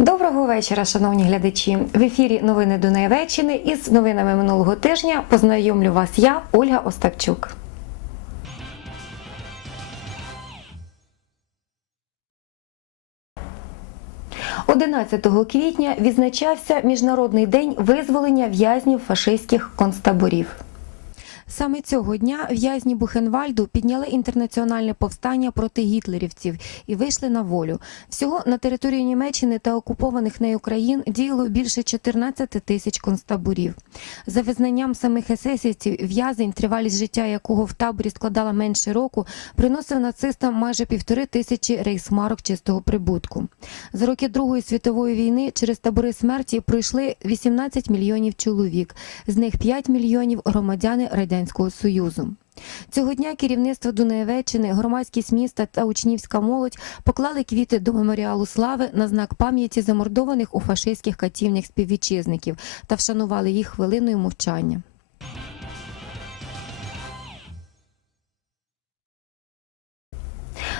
Доброго вечора, шановні глядачі. В ефірі новини Дунаєвеччини із новинами минулого тижня познайомлю вас я, Ольга Остапчук. «11 квітня відзначався Міжнародний день визволення в'язнів фашистських концтаборів. Саме цього дня в'язні Бухенвальду підняли інтернаціональне повстання проти гітлерівців і вийшли на волю. Всього на території Німеччини та окупованих нею країн діяло більше 14 тисяч концтаборів. За визнанням самих есесівців, в'язень, тривалість життя якого в таборі складала менше року, приносив нацистам майже півтори тисячі рейхсмарок чистого прибутку. За роки Другої світової війни через табори смерті пройшли 18 мільйонів чоловік, з них 5 мільйонів громадяни Радянського Союзу. Цього дня керівництво Дунаєвеччини, громадськість міста та учнівська молодь поклали квіти до меморіалу слави на знак пам'яті замордованих у фашистських катівнях співвітчизників та вшанували їх хвилиною мовчання.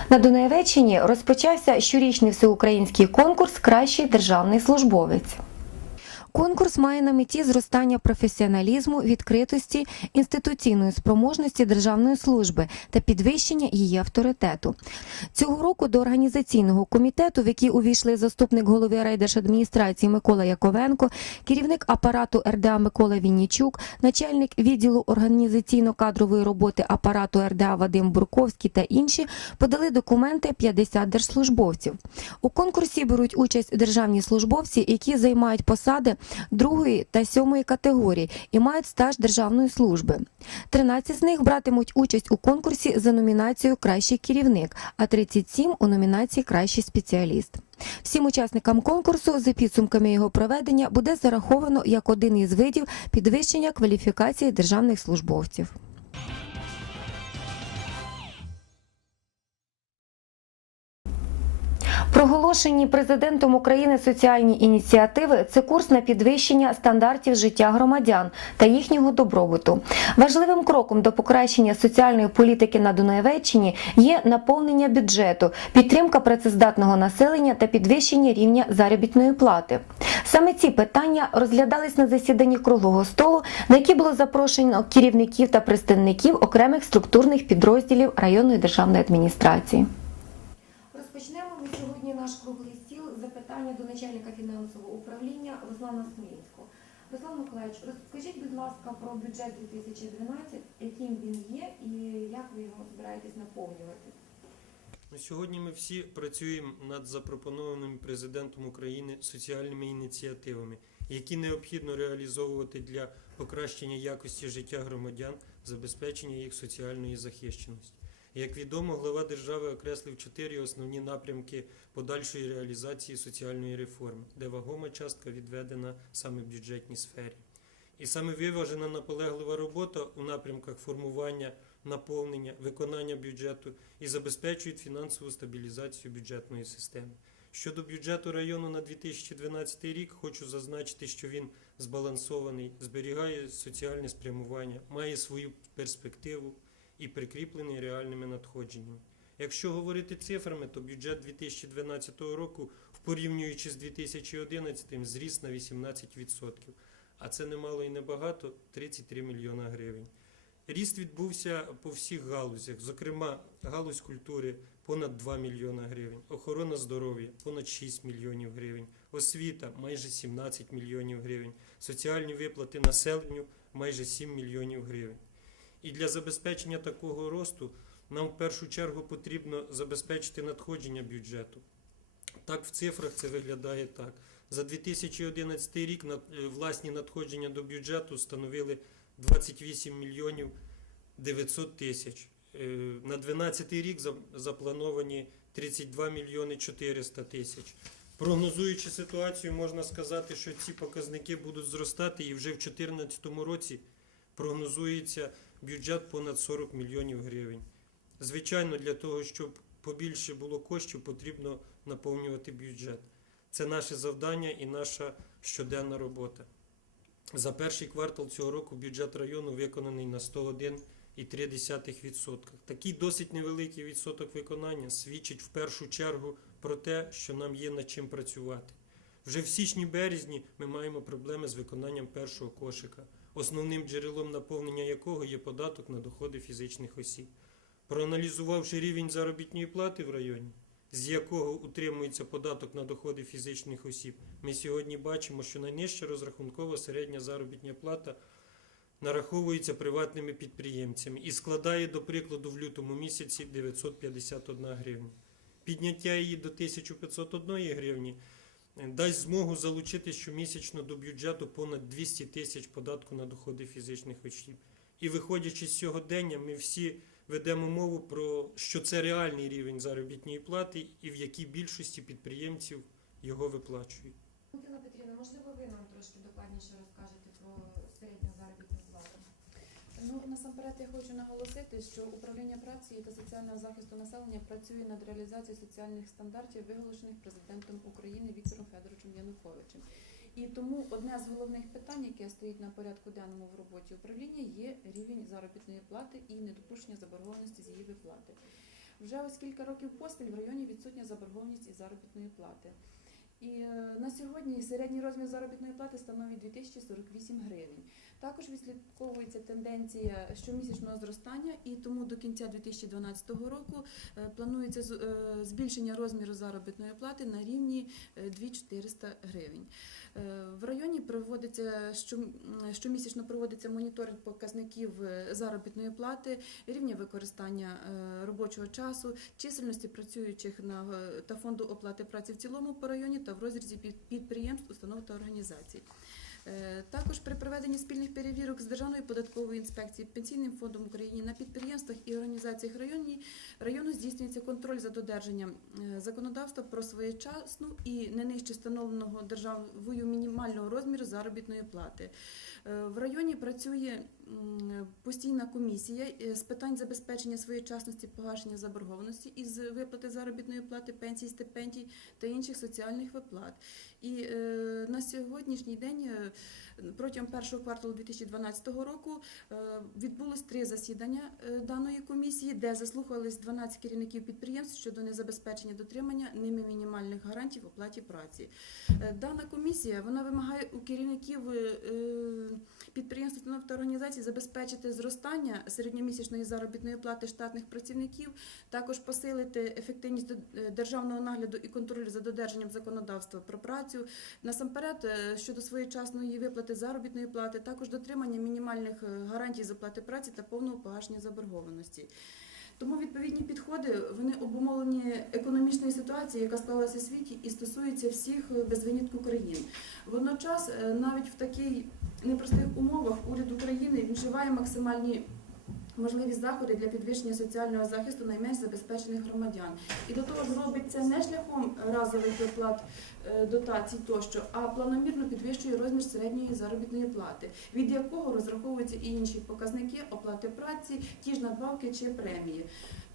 На Дунаєвеччині розпочався щорічний всеукраїнський конкурс Кращий державний службовець. Конкурс має на меті зростання професіоналізму, відкритості, інституційної спроможності державної служби та підвищення її авторитету. Цього року до організаційного комітету, в який увійшли заступник голови райдержадміністрації Микола Яковенко, керівник апарату РДА Микола Віннічук, начальник відділу організаційно-кадрової роботи апарату РДА Вадим Бурковський та інші, подали документи 50 держслужбовців. У конкурсі беруть участь державні службовці, які займають посади другої та сьомої категорії і мають стаж державної служби. 13 з них братимуть участь у конкурсі за номінацією Кращий керівник, а 37 у номінації Кращий спеціаліст. Всім учасникам конкурсу за підсумками його проведення буде зараховано як один із видів підвищення кваліфікації державних службовців. Проголошені президентом України соціальні ініціативи це курс на підвищення стандартів життя громадян та їхнього добробуту. Важливим кроком до покращення соціальної політики на Дунаєвеччині є наповнення бюджету, підтримка працездатного населення та підвищення рівня заробітної плати. Саме ці питання розглядались на засіданні круглого столу, на який було запрошено керівників та представників окремих структурних підрозділів районної державної адміністрації. Наш круглий стіл запитання до начальника фінансового управління Руслана Смілінського. Руслан Миколаївич, розкажіть, будь ласка, про бюджет 2012, яким він є і як ви його збираєтесь наповнювати? Сьогодні ми всі працюємо над запропонованими президентом України соціальними ініціативами, які необхідно реалізовувати для покращення якості життя громадян, забезпечення їх соціальної захищеності. Як відомо, глава держави окреслив чотири основні напрямки подальшої реалізації соціальної реформи, де вагома частка відведена саме бюджетній сфері. І саме виважена наполеглива робота у напрямках формування, наповнення, виконання бюджету і забезпечують фінансову стабілізацію бюджетної системи. Щодо бюджету району на 2012 рік, хочу зазначити, що він збалансований, зберігає соціальне спрямування, має свою перспективу і прикріплений реальними надходженнями. Якщо говорити цифрами, то бюджет 2012 року, порівнюючи з 2011, зріс на 18%, а це немало і небагато 33 мільйона гривень. Ріст відбувся по всіх галузях, зокрема, галузь культури понад 2 мільйона гривень, охорона здоров'я понад 6 мільйонів гривень, освіта майже 17 мільйонів гривень, соціальні виплати населенню майже 7 мільйонів гривень. І для забезпечення такого росту нам в першу чергу потрібно забезпечити надходження бюджету. Так, в цифрах це виглядає так. За 2011 рік е, власні надходження до бюджету становили 28 мільйонів 900 тисяч. Е, На 2012 рік заплановані 32 мільйони 400 тисяч. Прогнозуючи ситуацію, можна сказати, що ці показники будуть зростати і вже в 2014 році прогнозується бюджет понад 40 мільйонів гривень. Звичайно, для того, щоб побільше було коштів, потрібно наповнювати бюджет. Це наше завдання і наша щоденна робота. За перший квартал цього року бюджет району виконаний на 101,3%. Такий досить невеликий відсоток виконання свідчить в першу чергу про те, що нам є над чим працювати. Вже в січні-березні ми маємо проблеми з виконанням першого кошика, основним джерелом наповнення якого є податок на доходи фізичних осіб. Проаналізувавши рівень заробітної плати в районі, з якого утримується податок на доходи фізичних осіб, ми сьогодні бачимо, що найнижча розрахункова середня заробітня плата нараховується приватними підприємцями і складає, до прикладу, в лютому місяці 951 гривня. Підняття її до 1501 гривні дасть змогу залучити щомісячно до бюджету понад 200 тисяч податку на доходи фізичних осіб. І виходячи з сьогодення, ми всі ведемо мову про що це реальний рівень заробітної плати і в якій більшості підприємців його виплачують. Петрівна, можливо, ви нам трошки докладніше розкажете про середню заробітну плату? Ну насамперед я хочу наголосити, що управління праці та соціального захисту населення працює над реалізацією соціальних стандартів, виголошених президентом України Віктором Федоровичем Януковичем. І тому одне з головних питань, яке стоїть на порядку денному в роботі управління, є рівень заробітної плати і недопущення заборгованості з її виплати. Вже ось кілька років поспіль в районі відсутня заборгованість із заробітної плати. І е, на сьогодні середній розмір заробітної плати становить 2048 гривень. Також відслідковується тенденція щомісячного зростання, і тому до кінця 2012 року е, планується е, збільшення розміру заробітної плати на рівні е, 2400 гривень. Е, В районі проводиться щомісячно проводиться моніторинг показників заробітної плати, рівня використання робочого часу, чисельності працюючих на та фонду оплати праці в цілому по районі та в розрізі під- підприємств, установ та організацій. Е, Також при проведенні спільних перевірок з Державною податковою інспекцією, Пенсійним фондом України на підприємствах і організаціях районі, району здійснюється контроль за додержанням е, законодавства про своєчасну і не нижче встановленого державою мінімального розміру заробітної плати. Е, В районі працює постійна комісія е, з питань забезпечення своєчасності погашення заборгованості із виплати заробітної плати, пенсій, стипендій та інших соціальних виплат. І е, на сьогоднішній день е, протягом першого кварталу 2012 року відбулось три засідання даної комісії, де заслухались 12 керівників підприємств щодо незабезпечення дотримання ними мінімальних гарантій в оплаті праці. Е, Дана комісія вона вимагає у керівників е, підприємств, та організацій забезпечити зростання середньомісячної заробітної плати штатних працівників, також посилити ефективність е, державного нагляду і контролю за додержанням законодавства про працю. Насамперед, щодо своєчасної виплати заробітної плати, також дотримання мінімальних гарантій з оплати праці та повного погашення заборгованості. Тому відповідні підходи вони обумовлені економічною ситуацією, яка склалася у світі і стосується всіх без винятку країн. Водночас, е, навіть в таких непростих умовах уряд України вживає максимальні можливі заходи для підвищення соціального захисту найменш забезпечених громадян. І до того ж робиться не шляхом разових виплат е, дотацій тощо, а планомірно підвищує розмір середньої заробітної плати, від якого розраховуються і інші показники оплати праці, ті ж надбавки чи премії.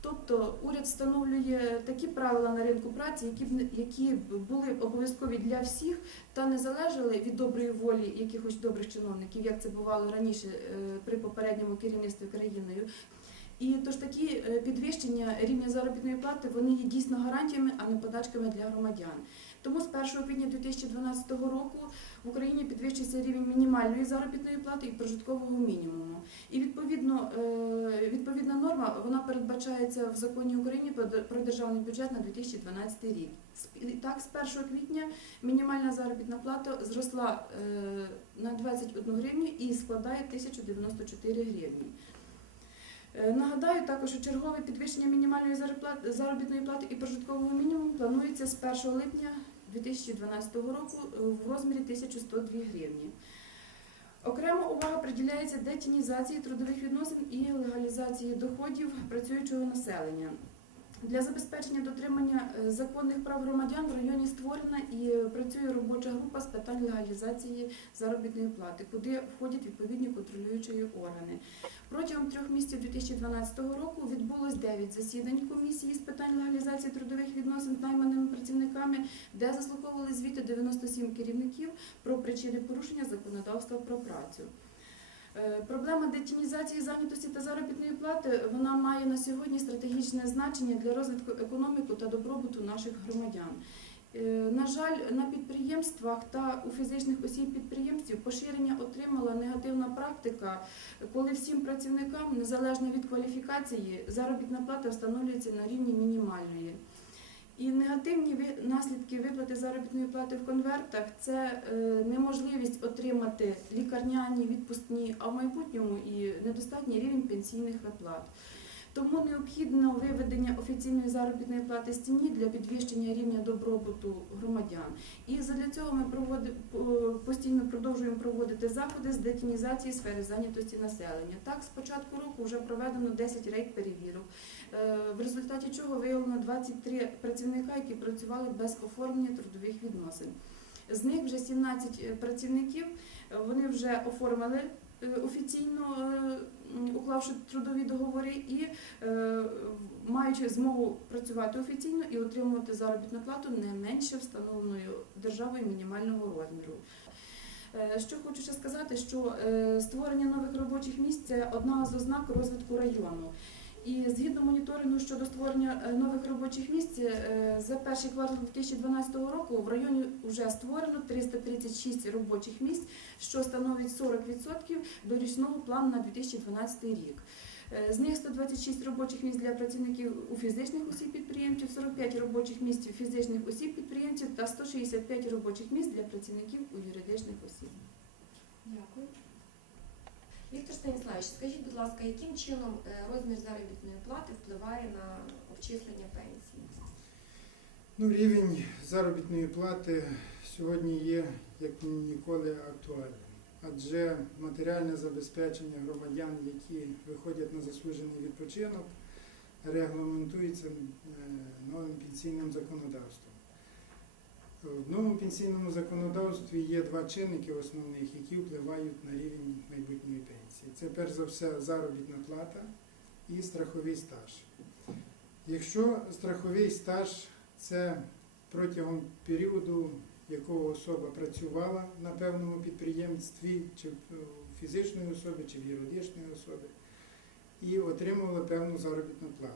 Тобто уряд встановлює такі правила на ринку праці, які б які були обов'язкові для всіх та не залежали від доброї волі якихось добрих чиновників, як це бувало раніше е, при попередньому керівництві країною. І тож такі е, підвищення рівня заробітної плати вони є дійсно гарантіями, а не подачками для громадян. Тому з 1 квітня 2012 року в Україні підвищується рівень мінімальної заробітної плати і прожиткового мінімуму. І відповідно е, відповідна норма вона передбачається в законі України про державний бюджет на 2012 рік. Так, з 1 квітня мінімальна заробітна плата зросла е, на 21 гривню і складає 1094 гривні. Е, Нагадаю також, що чергове підвищення мінімальної заробітної плати і прожиткового мінімуму планується з 1 липня 2012 року е, в розмірі 1102 гривні. Окрема увага приділяється детінізації трудових відносин і легалізації доходів працюючого населення. Для забезпечення дотримання е, законних прав громадян в районі створена і е, працює робоча група з питань легалізації заробітної плати, куди входять відповідні контролюючі органи. Протягом трьох місяців 2012 року відбулось 9 засідань комісії з питань легалізації трудових відносин з найманими працівниками, де заслуховували звіти 97 керівників про причини порушення законодавства про працю. Е, Проблема детінізації зайнятості та заробітної плати вона має на сьогодні стратегічне значення для розвитку економіки та добробуту наших громадян. Е, На жаль, на підприємствах та у фізичних осіб підприємців поширення отримала негативна практика, коли всім працівникам, незалежно від кваліфікації, заробітна плата встановлюється на рівні мінімальної. І негативні наслідки виплати заробітної плати в конвертах це е, неможливість отримати лікарняні відпускні, а в майбутньому і недостатній рівень пенсійних виплат. Тому необхідно виведення офіційної заробітної плати з тіні для підвищення рівня добробуту громадян. І задля цього ми постійно продовжуємо проводити заходи з детінізації сфери зайнятості населення. Так, з початку року вже проведено 10 рейд перевірок, е, в результаті чого виявлено 23 працівника, які працювали без оформлення трудових відносин. З них вже 17 працівників е, вони вже оформили е, офіційно, е, уклавши трудові договори, і е, маючи змогу працювати офіційно і отримувати заробітну плату не менше встановленою державою мінімального розміру. Е, Що хочу ще сказати, що е, створення нових робочих місць це одна з ознак розвитку району. І згідно моніторингу щодо створення е, нових робочих місць, е, за перший квартал 2012 року в районі вже створено 336 робочих місць, що становить 40% до річного плану на 2012 рік. Е, З них 126 робочих місць для працівників у фізичних осіб підприємців, 45 робочих місць у фізичних осіб підприємців та 165 робочих місць для працівників у юридичних осіб. Дякую. Віктор Станіславович, скажіть, будь ласка, яким чином е, розмір заробітної плати впливає на обчислення пенсії? Ну, рівень заробітної плати сьогодні є як ніколи актуальним, адже матеріальне забезпечення громадян, які виходять на заслужений відпочинок, регламентується е, новим пенсійним законодавством. В новому пенсійному законодавстві є два чинники основних, які впливають на рівень майбутньої пенсії. Це перш за все заробітна плата і страховий стаж. Якщо страховий стаж це протягом періоду, якого особа працювала на певному підприємстві, чи в фізичної особи, чи в юридичної особи, і отримувала певну заробітну плату.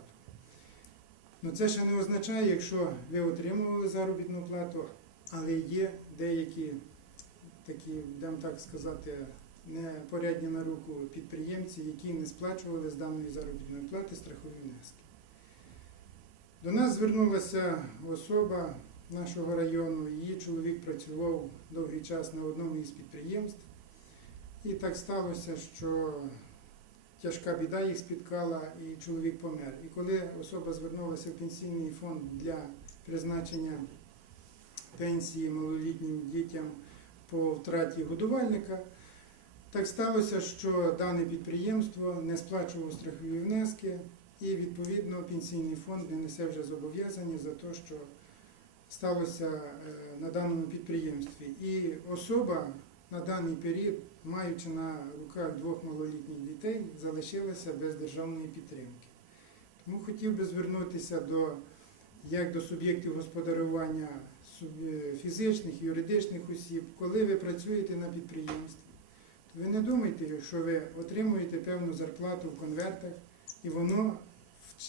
Ну це ще не означає, якщо ви отримували заробітну плату, але є деякі такі, будемо так сказати, непорядні на руку підприємці, які не сплачували з даної заробітної плати страхові внески. До нас звернулася особа нашого району, її чоловік працював довгий час на одному із підприємств. І так сталося, що тяжка біда їх спіткала, і чоловік помер. І коли особа звернулася в пенсійний фонд для призначення пенсії малолітнім дітям по втраті годувальника, так сталося, що дане підприємство не сплачувало страхові внески, і відповідно пенсійний фонд не несе вже зобов'язання за те, що сталося е, на даному підприємстві. І особа на даний період, маючи на руках двох малолітніх дітей, залишилася без державної підтримки. Тому хотів би звернутися до як до суб'єктів господарювання фізичних, юридичних осіб, коли ви працюєте на підприємстві, то ви не думайте, що ви отримуєте певну зарплату в конвертах, і воно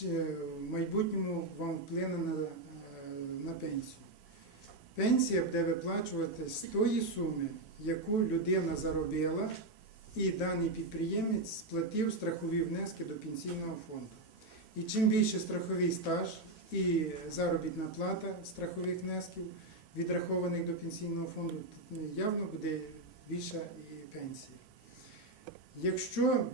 в майбутньому вам вплине на, е, на пенсію. Пенсія буде виплачуватись з тої суми, яку людина заробила, і даний підприємець сплатив страхові внески до пенсійного фонду. І чим більше страховий стаж і заробітна плата страхових внесків, відрахованих до пенсійного фонду, явно буде більша і пенсія. Якщо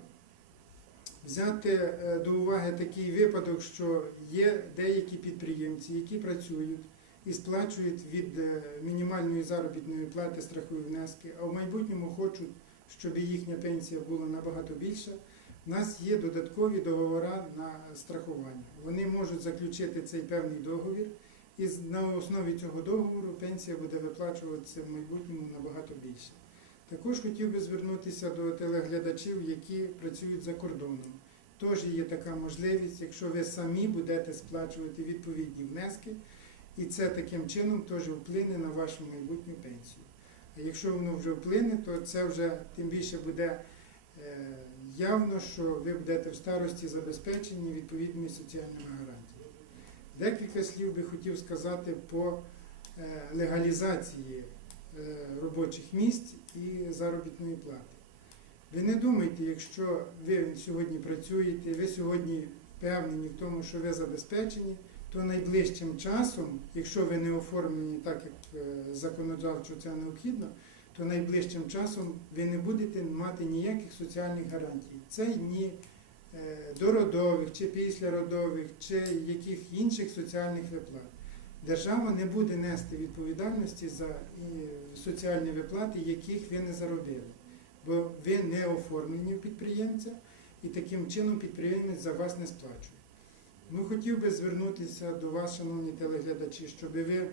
взяти е, до уваги такий випадок, що є деякі підприємці, які працюють і сплачують від е, мінімальної заробітної плати страхові внески, а в майбутньому хочуть, щоб їхня пенсія була набагато більша. У нас є додаткові договори на страхування. Вони можуть заключити цей певний договір, і на основі цього договору пенсія буде виплачуватися в майбутньому набагато більше. Також хотів би звернутися до телеглядачів, які працюють за кордоном. Теж є така можливість, якщо ви самі будете сплачувати відповідні внески, і це таким чином теж вплине на вашу майбутню пенсію. А якщо воно вже вплине, то це вже тим більше буде е, явно, що ви будете в старості забезпечені відповідними соціальними гарантіями. Декілька слів би хотів сказати по е, легалізації е, робочих місць і заробітної плати. Ви не думайте, якщо ви сьогодні працюєте, ви сьогодні впевнені в тому, що ви забезпечені, то найближчим часом, якщо ви не оформлені так, як е, законодавчо це необхідно, то найближчим часом ви не будете мати ніяких соціальних гарантій. Це ні е, дородових, чи післяродових, чи яких інших соціальних виплат. Держава не буде нести відповідальності за е, соціальні виплати, яких ви не заробили. Бо ви не оформлені в підприємця, і таким чином підприємець за вас не сплачує. Ну, хотів би звернутися до вас, шановні телеглядачі, щоб ви,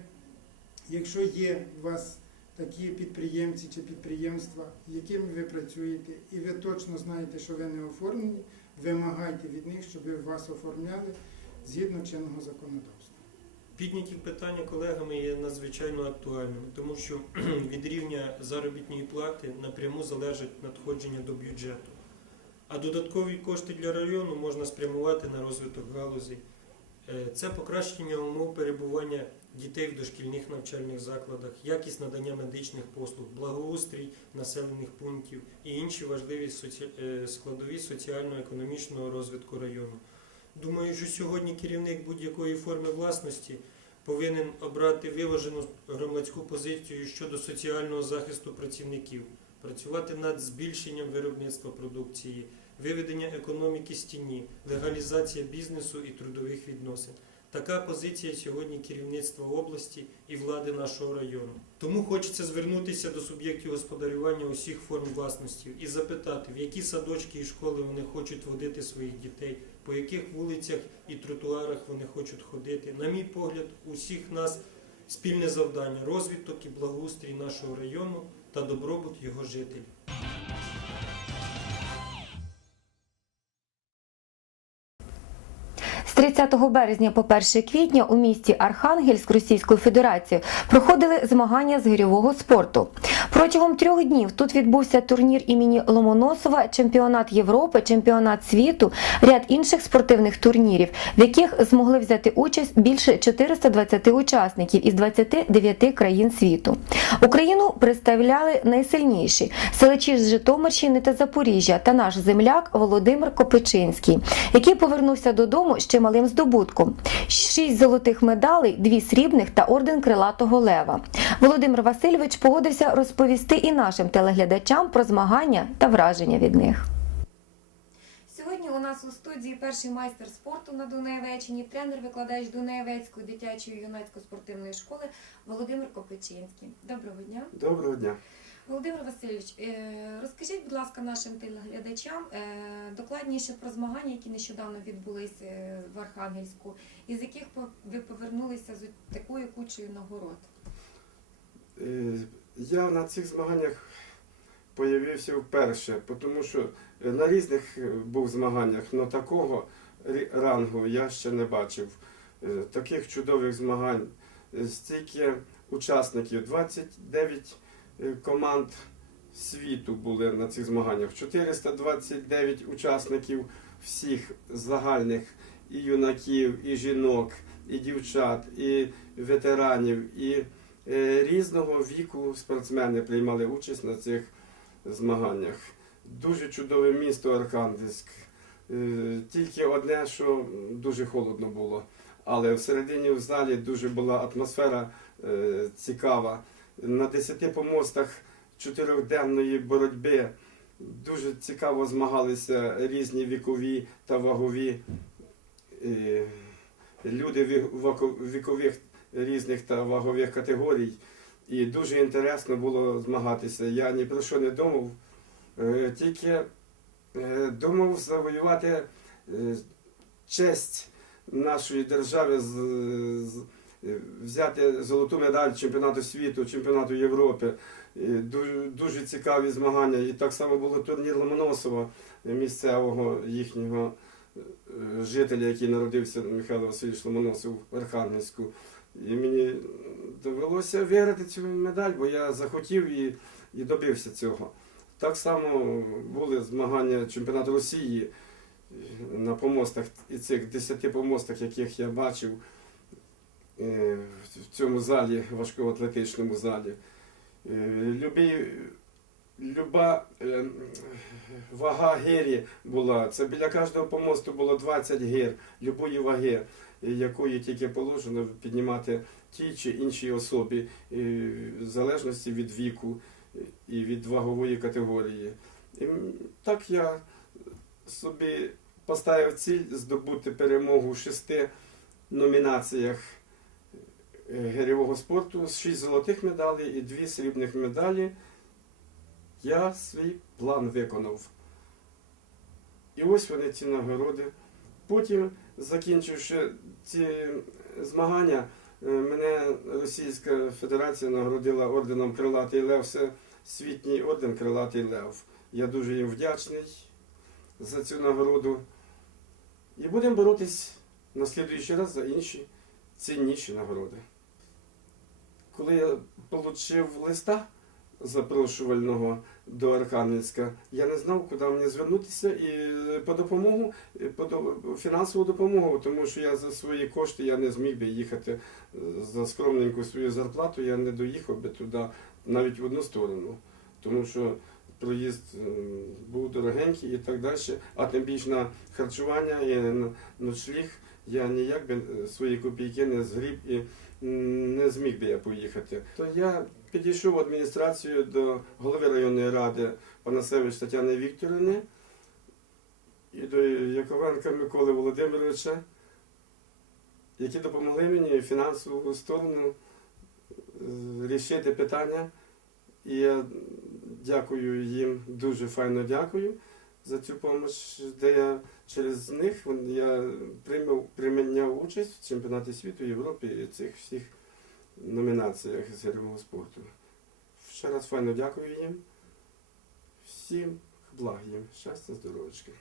якщо є у вас такі підприємці чи підприємства, якими ви працюєте, і ви точно знаєте, що ви не оформлені, вимагайте від них, щоб вас оформляли згідно чинного законодавства. Підняті питання колегами є надзвичайно актуальними, тому що від рівня заробітної плати напряму залежить надходження до бюджету. А додаткові кошти для району можна спрямувати на розвиток галузей. Е, Це покращення умов перебування дітей в дошкільних навчальних закладах, якість надання медичних послуг, благоустрій населених пунктів і інші важливі е, складові соціально-економічного розвитку району. Думаю, що сьогодні керівник будь-якої форми власності повинен обрати виважену громадську позицію щодо соціального захисту працівників, працювати над збільшенням виробництва продукції, виведення економіки з тіні, легалізація бізнесу і трудових відносин. Така позиція сьогодні керівництва області і влади нашого району. Тому хочеться звернутися до суб'єктів господарювання усіх форм власності і запитати, в які садочки і школи вони хочуть водити своїх дітей, по яких вулицях і тротуарах вони хочуть ходити. На мій погляд, у всіх нас спільне завдання розвиток і благоустрій нашого району та добробут його жителів. 30 березня по 1 квітня у місті Архангельськ Російської Федерації проходили змагання з гирьового спорту. Протягом трьох днів тут відбувся турнір імені Ломоносова, чемпіонат Європи, чемпіонат світу, ряд інших спортивних турнірів, в яких змогли взяти участь більше 420 учасників із 29 країн світу. Україну представляли найсильніші селичі з Житомирщини та Запоріжжя та наш земляк Володимир Копичинський, який повернувся додому ще малим здобутком: шість золотих медалей, дві срібних та орден крилатого лева. Володимир Васильович погодився розповісти і нашим телеглядачам про змагання та враження від них. Сьогодні у нас у студії перший майстер спорту на Дунаєвеччині, тренер-викладач Дунаєвецької дитячої юнацької спортивної школи Володимир Копичинський. Доброго дня. Доброго дня. Володимир Васильович, е, розкажіть, будь ласка, нашим телеглядачам е, докладніше про змагання, які нещодавно відбулись е, в Архангельську, із яких ви повернулися з такою кучею нагород. Я на цих змаганнях появився вперше, тому що на різних був змаганнях, але такого рангу я ще не бачив. Таких чудових змагань. Стільки учасників, 29 е, команд світу були на цих змаганнях. 429 учасників всіх загальних і юнаків, і жінок, і дівчат, і ветеранів, і е, різного віку спортсмени приймали участь на цих змаганнях. Дуже чудове місто Архангельськ. Е, Тільки одне, що дуже холодно було. Але всередині в залі дуже була атмосфера е, цікава. На десяти помостах чотирьохденної боротьби дуже цікаво змагалися різні вікові та вагові е, люди вікових різних та вагових категорій. І дуже інтересно було змагатися. Я ні про що не думав, е, тільки е, думав завоювати честь нашої держави, взяти золоту медаль чемпіонату світу, чемпіонату Європи. Е, Дуже, дуже цікаві змагання. І так само було турнір Ломоносова, е, місцевого їхнього е, жителя, який народився Михайло Васильович Ломоносов в Архангельську. І мені довелося виграти цю медаль, бо я захотів і, і добився цього. Так само були змагання чемпіонату Росії е, на помостах і цих десяти помостах, яких я бачив. Е, в цьому залі, важкоатлетичному залі. Е, Любі, люба е, вага гирі була. Це біля кожного помосту було 20 гир, любої ваги, якої тільки положено піднімати тій чи іншій особі, в залежності від віку і від вагової категорії. І так я собі поставив ціль здобути перемогу в шести номінаціях гирьового спорту, шість золотих медалей і дві срібних медалі. Я свій план виконав. І ось вони ці нагороди. Потім, закінчивши ці змагання, е, мене Російська Федерація нагородила орденом Крилатий Лев, всесвітній орден Крилатий Лев. Я дуже їм вдячний за цю нагороду. І будемо боротись на слідуючий раз за інші цінніші нагороди. Коли я отримав листа запрошувального до Архангельська, я не знав, куди мені звернутися і по допомогу, по фінансову допомогу, тому що я за свої кошти я не зміг би їхати е, за скромненьку свою зарплату, я не доїхав би туди навіть в одну сторону. Тому що проїзд е, був дорогенький і так далі, а тим більше на харчування і на ночліг я ніяк би е, свої копійки не згріб і не зміг би я поїхати. То я підійшов в адміністрацію до голови районної ради Панасевич Тетяни Вікторівни і до Яковенка Миколи Володимировича, які допомогли мені фінансову сторону е, рішити питання. І я дякую їм, дуже файно дякую за цю допомогу, де я через них я приймав, прийняв участь в чемпіонаті світу, Європі і цих всіх номінаціях з гірського спорту. Ще раз файно дякую їм. Всім благ їм, щастя, здоров'ячка.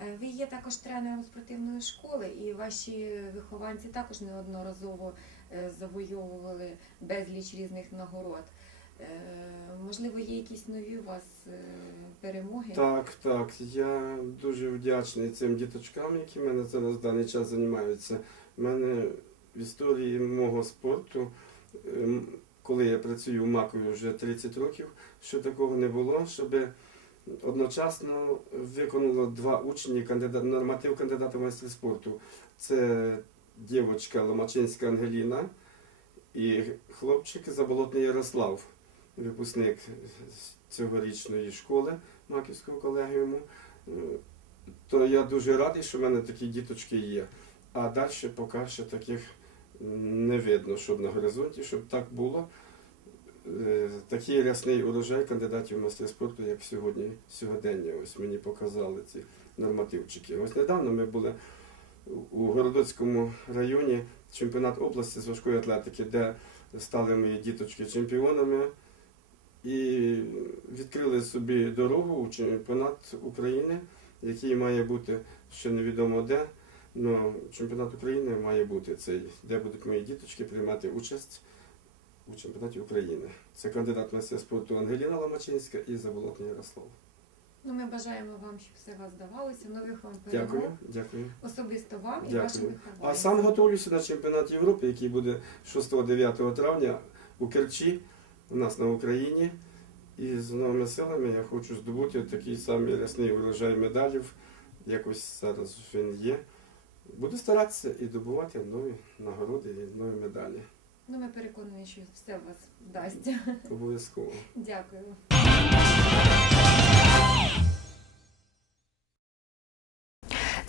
Е, Ви є також тренером спортивної школи, і ваші вихованці також неодноразово е, завойовували безліч різних нагород. Е, Можливо, є якісь нові у вас е, перемоги? Так, так. Я дуже вдячний цим діточкам, які мене зараз в даний час займаються. У мене в історії мого спорту, ем, коли я працюю в Макові вже 30 років, що такого не було, щоб одночасно виконало два учні кандидат, норматив кандидата в майстри спорту. Це дівчинка Ломачинська Ангеліна і хлопчик Заболотний Ярослав, випускник цьогорічної школи. Маківського колегіуму, то я дуже радий, що в мене такі діточки є. А далі поки що таких не видно, щоб на горизонті, щоб так було. Е, Такий рясний урожай кандидатів в майстри спорту, як сьогодні, сьогодення. Ось мені показали ці нормативчики. Ось недавно ми були у Городоцькому районі чемпіонат області з важкої атлетики, де стали мої діточки чемпіонами і відкрили собі дорогу у чемпіонат України, який має бути ще невідомо де. але чемпіонат України має бути цей, де будуть мої діточки приймати участь у чемпіонаті України. Це кандидат майстер спорту Ангеліна Ломачинська і Заболотний Ярослав. Ну, ми бажаємо вам, щоб все вас вдавалося. Нових вам перемог. Дякую, дякую. Особисто вам і Дякую. вашим А сам готуюся на чемпіонат Європи, який буде 6-9 травня у Керчі, у нас на Україні. І з новими силами я хочу здобути такий самий рясний урожай медалів. Якось зараз він є. Буду старатися і добувати нові нагороди і нові медалі. Ну, ми переконані, що все у вас вдасться. Обов'язково. Дякую.